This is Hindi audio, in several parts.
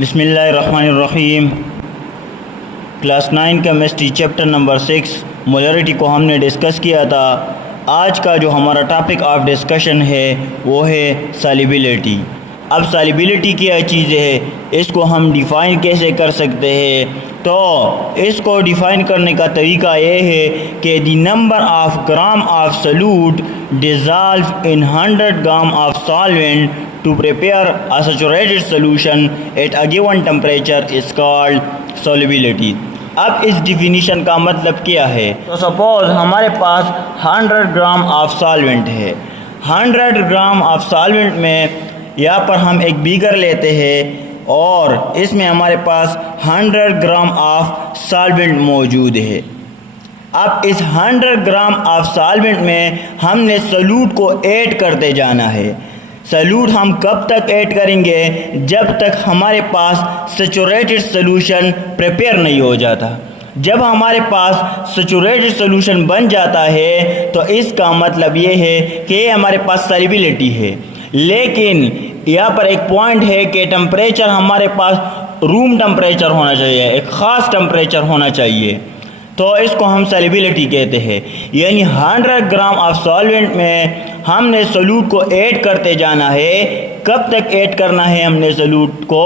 बिस्मिल्लाहिर्रहमानिर्रहीम। Class 9 chemistry chapter number 6 molarity को हमने डिस्कस किया था। आज का जो हमारा टॉपिक ऑफ डिस्कशन है वो है सॉल्युबिलिटी। अब सॉल्युबिलिटी क्या चीज़ है, इसको हम डिफ़ाइन कैसे कर सकते हैं? तो इसको डिफ़ाइन करने का तरीका ये है कि the number of gram of solute dissolve in 100 gram of solvent to prepare a saturated solution at a given temperature is called solubility। अब इस डिफिनीशन का मतलब क्या है? तो सपोज हमारे पास 100 ग्राम ऑफ सॉल्वेंट है। 100 ग्राम ऑफ सॉल्वेंट में यहाँ पर हम एक बीकर लेते हैं और इसमें हमारे पास 100 ग्राम ऑफ सॉल्वेंट मौजूद है। अब इस 100 ग्राम ऑफ सॉल्वेंट में हमने सॉल्यूट को ऐड करते जाना है। सॉल्यूट हम कब तक ऐड करेंगे? जब तक हमारे पास सैचुरेटेड सॉल्यूशन प्रिपेयर नहीं हो जाता। जब हमारे पास सैचुरेटेड सॉल्यूशन बन जाता है तो इसका मतलब ये है कि हमारे पास सॉल्युबिलिटी है। लेकिन यहाँ पर एक पॉइंट है कि टेम्परेचर हमारे पास रूम टेम्परेचर होना चाहिए, एक ख़ास टेम्परेचर होना चाहिए, तो इसको हम सॉल्युबिलिटी कहते हैं। यानी 100 ग्राम ऑफ सॉल्वेंट में हमने सॉल्यूट को ऐड करते जाना है। कब तक ऐड करना है हमने सॉल्यूट को?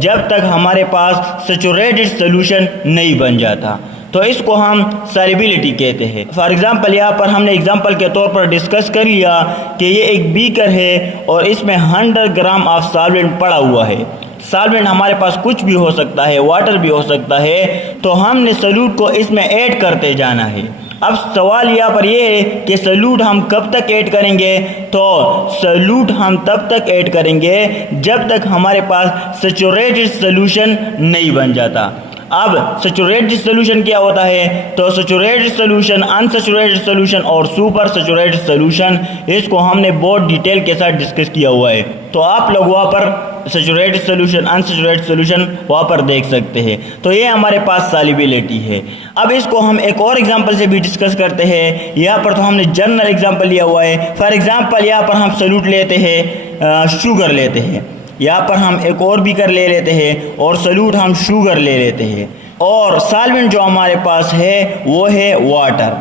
जब तक हमारे पास सैचुरेटेड सॉल्यूशन नहीं बन जाता, तो इसको हम सॉल्युबिलिटी कहते हैं। फॉर एग्जांपल यहाँ पर हमने एग्जांपल के तौर पर डिस्कस कर लिया कि ये एक बीकर है और इसमें 100 ग्राम ऑफ सॉल्वेंट पड़ा हुआ है। सॉल्वेंट हमारे पास कुछ भी हो सकता है, वाटर भी हो सकता है, तो हमने सॉल्यूट को इसमें ऐड करते जाना है। अब सवाल यहाँ पर ये है कि सॉल्यूट हम कब तक ऐड करेंगे? तो सॉल्यूट हम तब तक ऐड करेंगे जब तक हमारे पास सैचुरेटेड सॉल्यूशन नहीं बन जाता। अब सैचुरेटेड सॉल्यूशन क्या होता है? तो सैचुरेटेड सॉल्यूशन, अनसैचुरेटेड सॉल्यूशन और सुपर सैचुरेटेड सॉल्यूशन, इसको हमने बहुत डिटेल के साथ डिस्कस किया हुआ है। तो आप लोग वहाँ पर सैचुरेटेड सॉल्यूशन, अनसैचुरेटेड सॉल्यूशन वहाँ पर देख सकते हैं। तो ये हमारे पास सॉल्युबिलिटी है। अब इसको हम एक और एग्जांपल से भी डिस्कस करते हैं। यहाँ पर तो हमने जनरल एग्जांपल लिया हुआ है। फॉर एग्जांपल यहाँ पर हम सॉल्यूट लेते हैं, शुगर लेते हैं। यहाँ पर हम एक और बीकर ले लेते हैं और सॉल्यूट हम शुगर ले लेते हैं। और सॉल्वेंट जो हमारे पास है वो है वाटर,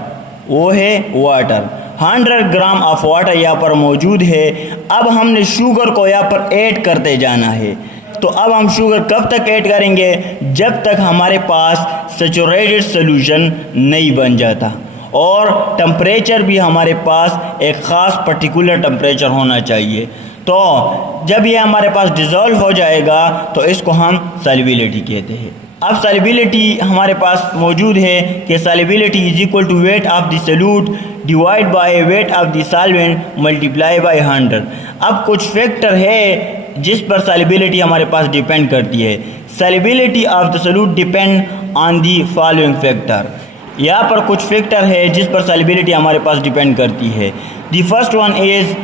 वो है वाटर। 100 ग्राम ऑफ वाटर यहाँ पर मौजूद है। अब हमने शुगर को यहाँ पर ऐड करते जाना है। तो अब हम शुगर कब तक ऐड करेंगे? जब तक हमारे पास सैचुरेटेड सॉल्यूशन नहीं बन जाता और टेम्परेचर भी हमारे पास एक ख़ास पर्टिकुलर टेम्परेचर होना चाहिए। तो जब ये हमारे पास डिज़ोल्व हो जाएगा तो इसको हम सॉल्युबिलिटी कहते हैं। अब सॉल्युबिलिटी हमारे पास मौजूद है कि solubility is equal to weight of the solute divide by weight of the solvent multiply by 100। अब कुछ फैक्टर है जिस पर सॉल्युबिलिटी हमारे पास डिपेंड करती है। Solubility of the solute depend on the following factor. यहाँ पर कुछ फैक्टर है जिस पर सॉल्युबिलिटी हमारे पास डिपेंड करती है। The first one is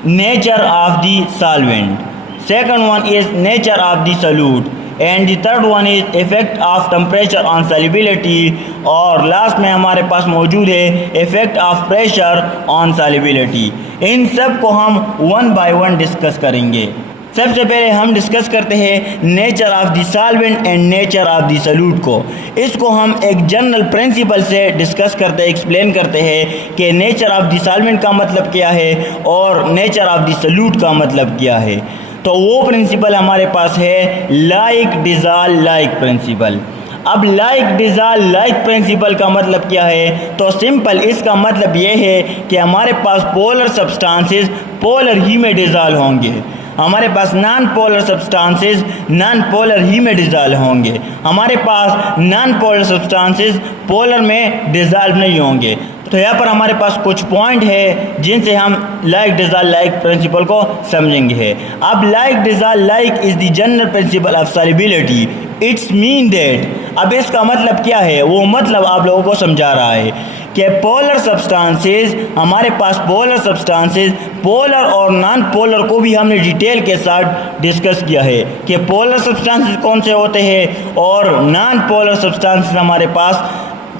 nature of the solvent, second one is nature of the solute, and the third one is effect of temperature on solubility, और लास्ट में हमारे पास मौजूद है effect of pressure on solubility। इन सब को हम वन बाय वन डिस्कस करेंगे। सबसे पहले हम डिस्कस करते हैं nature of the solvent and nature of the solute को। इसको हम एक जनरल प्रिंसिपल से डिस्कस करते हैं, एक्सप्लेन करते हैं कि नेचर ऑफ द सॉल्वेंट का मतलब क्या है और नेचर ऑफ द सॉल्यूट का मतलब क्या है। तो वो प्रिंसिपल हमारे पास है लाइक डिज़ॉल्व लाइक प्रिंसिपल। अब लाइक डिज़ॉल्व लाइक प्रिंसिपल का मतलब क्या है? तो सिंपल इसका मतलब ये है कि हमारे पास पोलर सब्सटेंसेस पोलर ही में डिज़ॉल्व होंगे, हमारे पास non polar substances non polar ही में डिज़ॉल्व होंगे, हमारे पास नॉन पोलर सब्सटेंसेस पोलर में डिज़ॉल्व नहीं होंगे। तो यहाँ पर हमारे पास कुछ पॉइंट है जिनसे हम लाइक डिज़ॉल्व लाइक प्रिंसिपल को समझेंगे। अब like dissolve like is the general principle of solubility. It's mean that, अब इसका मतलब क्या है? वो मतलब आप लोगों को समझा रहा है कि पोलर सब्सटेंसेस, हमारे पास पोलर सब्सटेंसेस पोलर और नॉन पोलर को भी हमने डिटेल के साथ डिस्कस किया है कि पोलर सब्सटेंसेस कौन से होते हैं और नॉन पोलर सब्सटेंसेस हमारे पास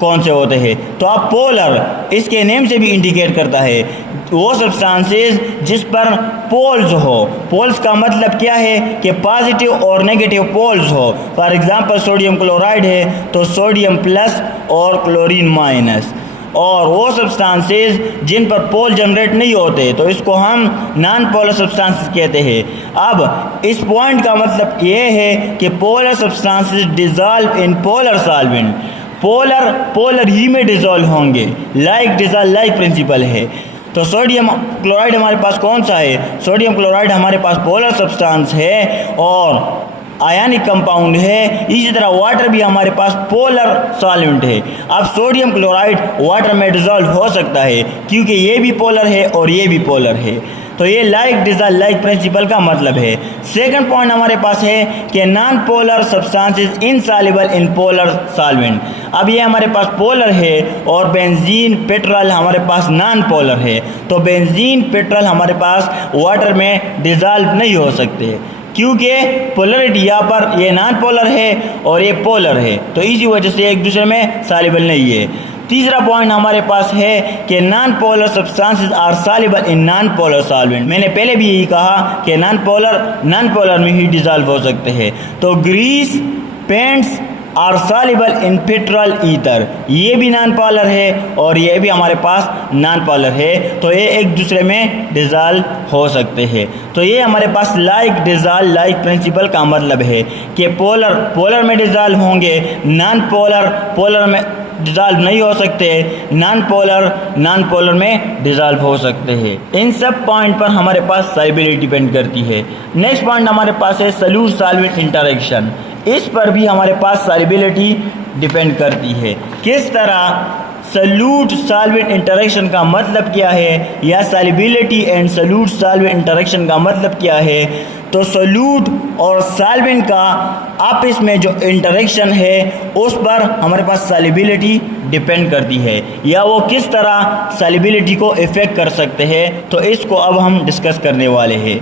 कौन से होते हैं। तो आप पोलर इसके नेम से भी इंडिकेट करता है वो सब्सटेंसेस जिस पर पोल्स हो। पोल्स का मतलब क्या है कि पॉजिटिव और नेगेटिव पोल्स हो। फॉर एग्जांपल सोडियम क्लोराइड है तो सोडियम प्लस और क्लोरीन माइनस। और वो सब्सटेंसेस जिन पर पोल जनरेट नहीं होते तो इसको हम नॉन पोलर सब्सटेंसेस कहते हैं। अब इस पॉइंट का मतलब ये है कि polar substances dissolve in polar solvent. Polar ही में डिसॉल्व होंगे, लाइक प्रिंसिपल है। तो सोडियम क्लोराइड हमारे पास कौन सा है? सोडियम क्लोराइड हमारे पास पोलर सब्सटेंस है और आयनिक कंपाउंड है। इसी तरह वाटर भी हमारे पास पोलर सॉल्वेंट है। अब सोडियम क्लोराइड वाटर में डिसॉल्व हो सकता है क्योंकि ये भी पोलर है और ये भी पोलर है। तो ये लाइक प्रिंसिपल का मतलब है। सेकंड पॉइंट हमारे पास है कि non polar substances insoluble in polar solvent. अब ये हमारे पास पोलर है और बेंजीन पेट्रोल हमारे पास नॉन पोलर है। तो बेंजीन पेट्रोल हमारे पास वाटर में डिसॉल्व नहीं हो सकते क्योंकि पोलरिटी यहाँ पर ये नॉन पोलर है और ये पोलर है, तो इसी वजह से एक दूसरे में सॉल्युबल नहीं है। तीसरा पॉइंट हमारे पास है कि non polar substances are soluble in non polar solvent. मैंने पहले भी यही कहा कि नॉन पोलर में ही डिसॉल्व हो सकते हैं। तो grease, paints are soluble in petrol ether, ये भी नॉन पोलर है और ये भी हमारे पास नॉन पोलर है, तो ये एक दूसरे में डिसॉल्व हो सकते हैं। तो ये हमारे पास लाइक प्रिंसिपल का मतलब है कि पोलर में डिसॉल्व होंगे, नॉन पोलर में डिसॉल्व नहीं हो सकते, नॉन पोलर में डिसॉल्व हो सकते हैं। इन सब पॉइंट पर हमारे पास सॉल्युबिलिटी डिपेंड करती है। नेक्स्ट पॉइंट हमारे पास है सॉल्यूट सॉल्वेंट इंटरेक्शन। इस पर भी हमारे पास सॉल्युबिलिटी डिपेंड करती है। किस तरह? सॉल्यूट सॉल्वेंट इंटरेक्शन का मतलब क्या है या solubility and solute solvent interaction का मतलब क्या है? तो सॉल्यूट और सॉल्वेंट का आपस में जो इंटरेक्शन है उस पर हमारे पास सॉल्युबिलिटी डिपेंड करती है या वो किस तरह सॉल्युबिलिटी को इफेक्ट कर सकते हैं, तो इसको अब हम डिस्कस करने वाले हैं।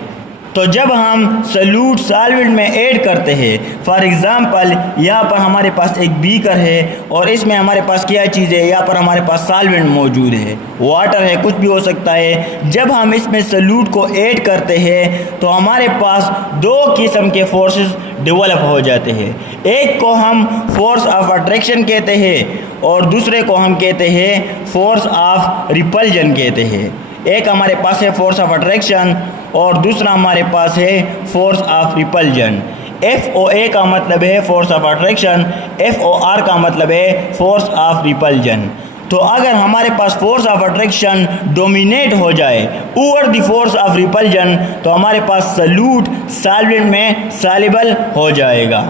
तो जब हम सॉल्यूट सॉल्वेंट में ऐड करते हैं, फॉर एग्जांपल यहाँ पर हमारे पास एक बीकर है और इसमें हमारे पास क्या चीज़ है? यहाँ पर हमारे पास सॉल्वेंट मौजूद है, वाटर है, कुछ भी हो सकता है। जब हम इसमें सॉल्यूट को ऐड करते हैं तो हमारे पास दो किस्म के फोर्सेस डेवलप हो जाते हैं। एक को हम फोर्स ऑफ अट्रैक्शन कहते हैं और दूसरे को हम कहते हैं फोर्स ऑफ रिपल्जन कहते हैं। एक हमारे पास है फोर्स ऑफ अट्रैक्शन और दूसरा हमारे पास है फोर्स ऑफ रिपल्जन। FOA का मतलब है फोर्स ऑफ अट्रैक्शन, FOR का मतलब है फोर्स ऑफ रिपल्जन। तो अगर हमारे पास फोर्स ऑफ अट्रैक्शन डोमिनेट हो जाए over the force of repulsion तो हमारे पास सॉल्यूट सॉल्वेंट में सॉल्युबल हो जाएगा।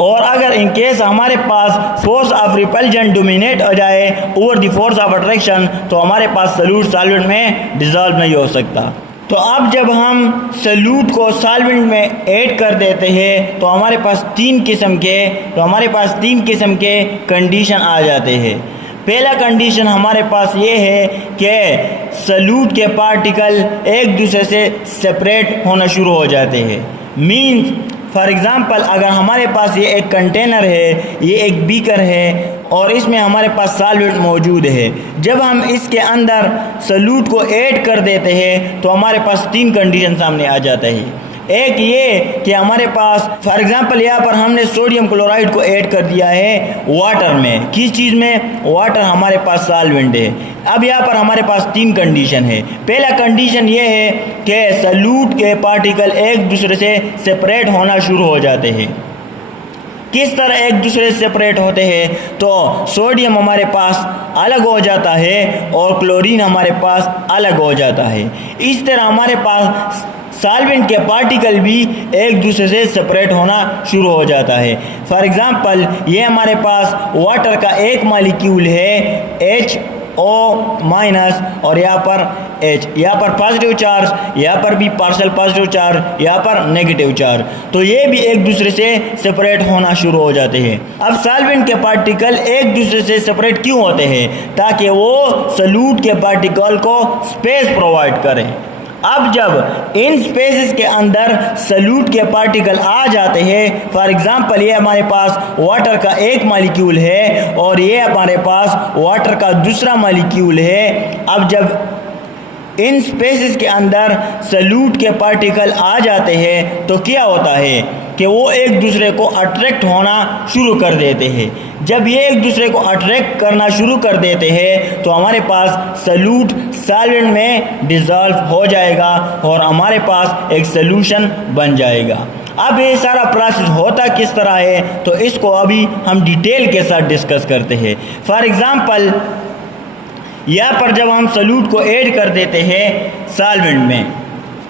और अगर इन केस हमारे पास फोर्स ऑफ रिपल्जन डोमिनेट हो जाए over the force of attraction तो हमारे पास सॉल्यूट सॉल्वेंट में डिसॉल्व नहीं हो सकता। तो अब जब हम सॉल्यूट को सॉल्वेंट में ऐड कर देते हैं तो हमारे पास तीन किस्म के कंडीशन आ जाते हैं। पहला कंडीशन हमारे पास ये है कि सॉल्यूट के पार्टिकल एक दूसरे से सेपरेट होना शुरू हो जाते हैं। मीन्स फॉर एग्ज़ाम्पल अगर हमारे पास ये एक कंटेनर है, ये एक बीकर है और इसमें हमारे पास सॉल्वेंट मौजूद है, जब हम इसके अंदर सॉल्यूट को ऐड कर देते हैं तो हमारे पास तीन कंडीशन सामने आ जाते हैं। एक ये कि हमारे पास फॉर एग्जांपल यहाँ पर हमने सोडियम क्लोराइड को ऐड कर दिया है वाटर में। किस चीज़ में? वाटर हमारे पास सॉल्वेंट है। अब यहाँ पर हमारे पास तीन कंडीशन है। पहला कंडीशन ये है कि सॉल्यूट के पार्टिकल एक दूसरे से सेपरेट होना शुरू हो जाते हैं। किस तरह एक दूसरे से सेपरेट होते हैं? तो सोडियम हमारे पास अलग हो जाता है और क्लोरीन हमारे पास अलग हो जाता है। इस तरह हमारे पास सॉल्वेंट के पार्टिकल भी एक दूसरे से सेपरेट होना शुरू हो जाता है। फॉर एग्जांपल ये हमारे पास वाटर का एक मॉलिक्यूल है HO- और यहाँ पर H, यहाँ पर पॉजिटिव चार्ज, यहाँ पर भी पार्शियल पॉजिटिव चार्ज, यहाँ पर नेगेटिव चार्ज, तो ये भी एक दूसरे से सेपरेट होना शुरू हो जाते हैं। अब सॉल्वेंट के पार्टिकल एक दूसरे से सेपरेट क्यों होते हैं? ताकि वो सॉल्यूट के पार्टिकल को स्पेस प्रोवाइड करें। अब जब इन स्पेसेस के अंदर सॉल्यूट के पार्टिकल आ जाते हैं, फॉर एग्जांपल ये हमारे पास वाटर का एक मॉलिक्यूल है और ये हमारे पास वाटर का दूसरा मॉलिक्यूल है। अब जब इन स्पेसेस के अंदर सॉल्यूट के पार्टिकल आ जाते हैं तो क्या होता है कि वो एक दूसरे को अट्रैक्ट होना शुरू कर देते हैं। जब ये एक दूसरे को अट्रैक्ट करना शुरू कर देते हैं तो हमारे पास सॉल्यूट सॉल्वेंट में डिज़ोल्व हो जाएगा और हमारे पास एक सॉल्यूशन बन जाएगा। अब ये सारा प्रोसेस होता किस तरह है तो इसको अभी हम डिटेल के साथ डिस्कस करते हैं। फॉर एग्ज़ाम्पल, यहाँ पर जब हम सॉल्यूट को ऐड कर देते हैं सॉल्वेंट में,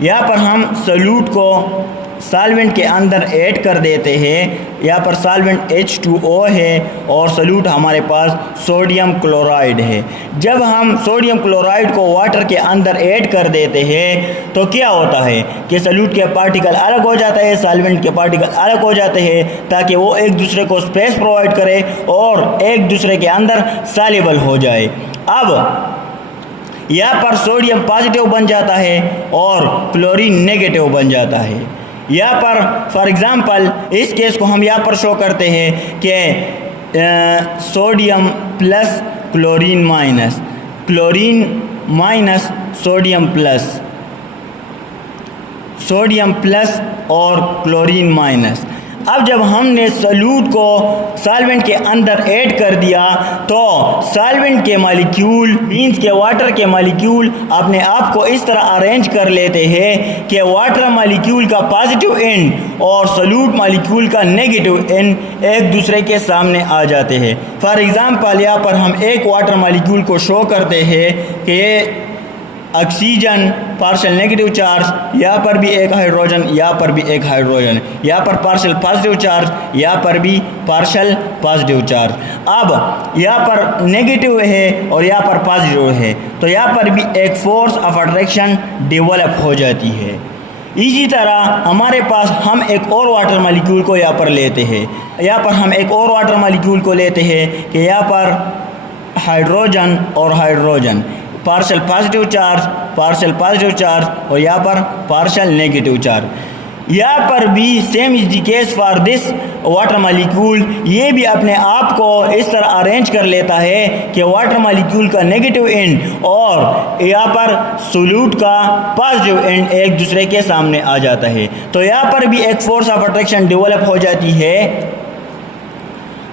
यहाँ पर हम सॉल्यूट को सॉल्वेंट के अंदर ऐड कर देते हैं। यहाँ पर सॉल्वेंट H2O है और सॉल्यूट हमारे पास सोडियम क्लोराइड है। जब हम सोडियम क्लोराइड को वाटर के अंदर ऐड कर देते हैं तो क्या होता है कि सॉल्यूट के पार्टिकल अलग हो जाते हैं, सॉल्वेंट के पार्टिकल अलग हो जाते हैं ताकि वो एक दूसरे को स्पेस प्रोवाइड करे और एक दूसरे के अंदर सॉल्युबल हो जाए। अब यहाँ पर सोडियम पॉजिटिव बन जाता है और क्लोरीन नेगेटिव बन जाता है। यहाँ पर फॉर एग्ज़ाम्पल इस केस को हम यहाँ पर शो करते हैं कि sodium plus chlorine minus, chlorine minus sodium plus, sodium plus और क्लोरीन माइनस। अब जब हमने सॉल्यूट को सॉल्वेंट के अंदर ऐड कर दिया तो सॉल्वेंट के मॉलिक्यूल मींस के वाटर के मॉलिक्यूल अपने आप को इस तरह अरेंज कर लेते हैं कि वाटर मॉलिक्यूल का पॉजिटिव एंड और सॉल्यूट मॉलिक्यूल का नेगेटिव एंड एक दूसरे के सामने आ जाते हैं। फॉर एग्ज़ाम्पल, यहाँ पर हम एक वाटर मॉलिक्यूल को शो करते हैं कि ये ऑक्सीजन पार्शियल नेगेटिव चार्ज, यहाँ पर भी एक हाइड्रोजन, यहाँ पर भी एक हाइड्रोजन, यहाँ पर पार्शियल पॉजिटिव चार्ज, यहाँ पर भी पार्शियल पॉजिटिव चार्ज। अब यहाँ पर नेगेटिव है और यहाँ पर पॉजिटिव है तो यहाँ पर भी एक फोर्स ऑफ अट्रैक्शन डेवलप हो जाती है। इसी तरह हमारे पास हम एक और वाटर मॉलिक्यूल को यहाँ पर लेते हैं, यहाँ पर हम एक और वाटर मॉलिक्यूल को लेते हैं कि यहाँ पर हाइड्रोजन और hydrogen, partial positive charge, partial positive charge और यहाँ पर पार्शियल नेगेटिव चार्ज। यहाँ पर भी same is the case for this water molecule, ये भी अपने आप को इस तरह अरेंज कर लेता है कि वाटर मॉलिक्यूल का नेगेटिव एंड और यहाँ पर सॉल्यूट का पॉजिटिव एंड एक दूसरे के सामने आ जाता है। तो यहाँ पर भी एक फोर्स ऑफ अट्रैक्शन डेवलप हो जाती है।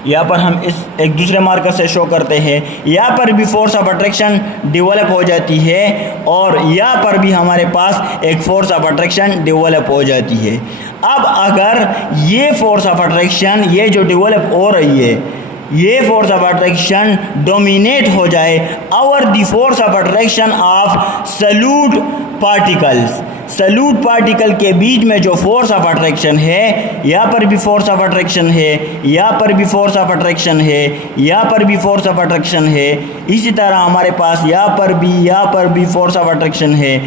यहाँ पर हम इस एक दूसरे मार्कर से शो करते हैं, यहाँ पर भी फोर्स ऑफ अट्रैक्शन डेवलप हो जाती है और यहाँ पर भी हमारे पास एक फोर्स ऑफ अट्रैक्शन डेवलप हो जाती है। अब अगर ये फोर्स ऑफ अट्रैक्शन ये जो डेवलप हो रही है ये फोर्स ऑफ अट्रैक्शन डोमिनेट हो जाए over the force of attraction of solute particles, solute particle के बीच में जो फोर्स ऑफ अट्रैक्शन है, यहाँ पर भी फोर्स ऑफ अट्रैक्शन है, यहाँ पर भी फोर्स ऑफ अट्रैक्शन है, यहाँ पर भी फोर्स ऑफ अट्रैक्शन है, इसी तरह हमारे पास यहाँ पर भी फोर्स ऑफ अट्रैक्शन है।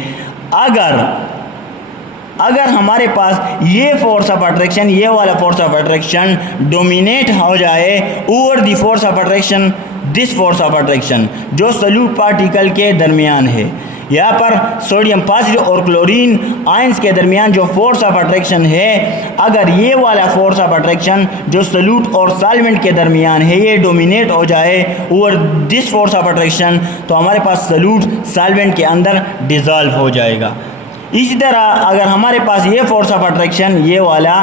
अगर हमारे पास ये फोर्स ऑफ अट्रैक्शन, ये वाला फोर्स ऑफ अट्रैक्शन डोमिनेट हो जाए over the force of attraction, this force of attraction जो सॉल्यूट पार्टिकल के दरमियान है, यहाँ पर सोडियम पॉजिटिव और क्लोरीन आयंस के दरमियान जो फोर्स ऑफ अट्रैक्शन है, अगर ये वाला फोर्स ऑफ अट्रैक्शन जो सॉल्यूट और सॉल्वेंट के दरमियान है ये डोमिनेट हो जाए over this force of attraction तो हमारे पास सॉल्यूट सॉल्वेंट के अंदर डिज़ोल्व हो जाएगा। इसी तरह अगर हमारे पास ये फोर्स ऑफ अट्रैक्शन ये वाला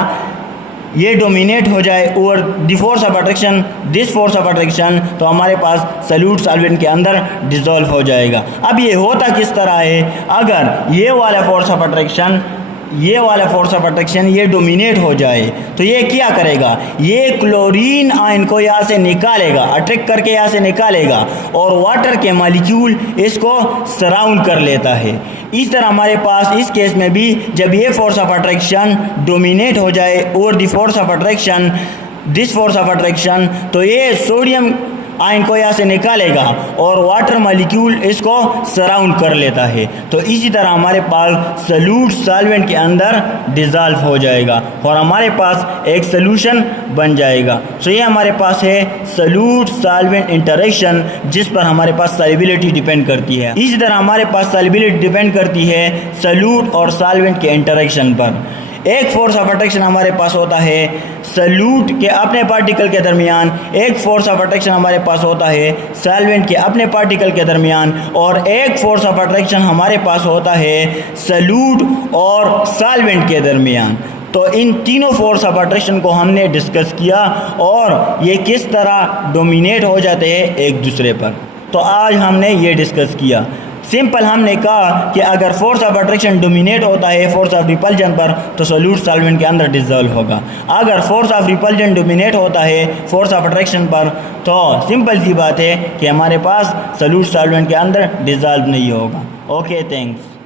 ये डोमिनेट हो जाए over the force of attraction, this force of attraction तो हमारे पास सॉल्यूट सॉल्वेंट के अंदर डिज़ोल्व हो जाएगा। अब ये होता किस तरह है, अगर ये वाला फोर्स ऑफ अट्रैक्शन ये डोमिनेट हो जाए तो ये क्या करेगा, ये क्लोरीन आयन को यहाँ से निकालेगा, अट्रैक्ट करके यहाँ से निकालेगा और वाटर के मॉलिक्यूल इसको सराउंड कर लेता है। इस तरह हमारे पास इस केस में भी जब ये फोर्स ऑफ अट्रैक्शन डोमिनेट हो जाए over the force of attraction, this force of attraction तो ये सोडियम आयन को यहाँ से निकालेगा और वाटर मॉलिक्यूल इसको सराउंड कर लेता है। तो इसी तरह हमारे पास सॉल्यूट सॉल्वेंट के अंदर डिज़ोल्व हो जाएगा और हमारे पास एक सॉल्यूशन बन जाएगा। तो ये हमारे पास है सॉल्यूट सॉल्वेंट इंटरेक्शन जिस पर हमारे पास सॉल्युबिलिटी डिपेंड करती है। इसी तरह हमारे पास सॉल्युबिलिटी डिपेंड करती है सॉल्यूट और सॉल्वेंट के इंटरेक्शन पर। एक फोर्स ऑफ अट्रैक्शन हमारे पास होता है सॉल्यूट के अपने पार्टिकल के दरमियान, एक फोर्स ऑफ अट्रैक्शन हमारे पास होता है सॉल्वेंट के अपने पार्टिकल के दरमियान, और एक फोर्स ऑफ अट्रैक्शन हमारे पास होता है सॉल्यूट और सॉल्वेंट के दरमियान। तो इन तीनों फोर्स ऑफ अट्रैक्शन को हमने डिस्कस किया और ये किस तरह डोमिनेट हो जाते हैं एक दूसरे पर। तो आज हमने ये डिस्कस किया। सिंपल हमने कहा कि अगर फोर्स ऑफ अट्रैक्शन डोमिनेट होता है फोर्स ऑफ रिपल्जन पर तो सॉल्यूट सॉल्वेंट के अंदर डिसॉल्व होगा। अगर फोर्स ऑफ रिपल्जन डोमिनेट होता है फोर्स ऑफ अट्रैक्शन पर तो सिंपल सी बात है कि हमारे पास सॉल्यूट सॉल्वेंट के अंदर डिसॉल्व नहीं होगा। Okay, thanks.